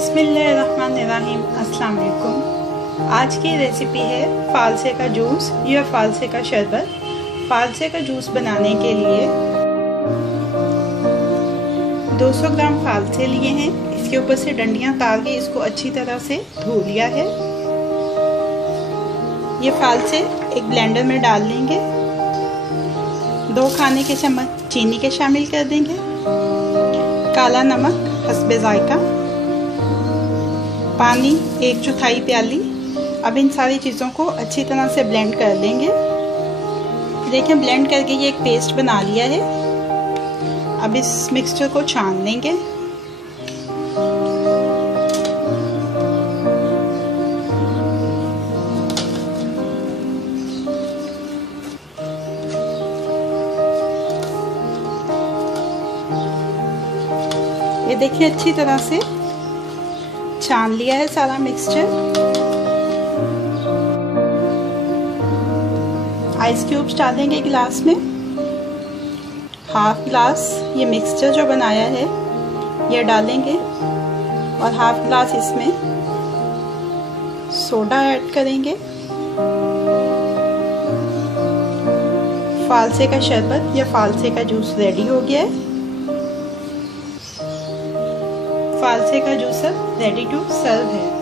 बिस्मिल्लाहिर्रहमानिर्रहीम। अस्सलाम वालेकुम। आज की रेसिपी है फालसे का जूस या फालसे का शरबत। फालसे का जूस बनाने के लिए 200 ग्राम फालसे लिए हैं। इसके ऊपर से डंडियां उतार के इसको अच्छी तरह से धो लिया है। ये फालसे एक ब्लेंडर में डाल लेंगे। 2 खाने के चम्मच चीनी के शामिल कर देंगे। काला नमक हस्बे जायका, पानी 1/4 प्याली। अब इन सारी चीज़ों को अच्छी तरह से ब्लेंड कर लेंगे। देखिए ब्लेंड करके ये एक पेस्ट बना लिया है। अब इस मिक्सचर को छान लेंगे। ये देखिए अच्छी तरह से छान लिया है सारा मिक्सचर। आइस क्यूब्स डालेंगे गिलास में। 1/2 गिलास ये मिक्सचर जो बनाया है ये डालेंगे और 1/2 गिलास इसमें सोडा ऐड करेंगे। फालसे का शरबत या फालसे का जूस रेडी हो गया है। फालसे का जूस रेडी टू सर्व है।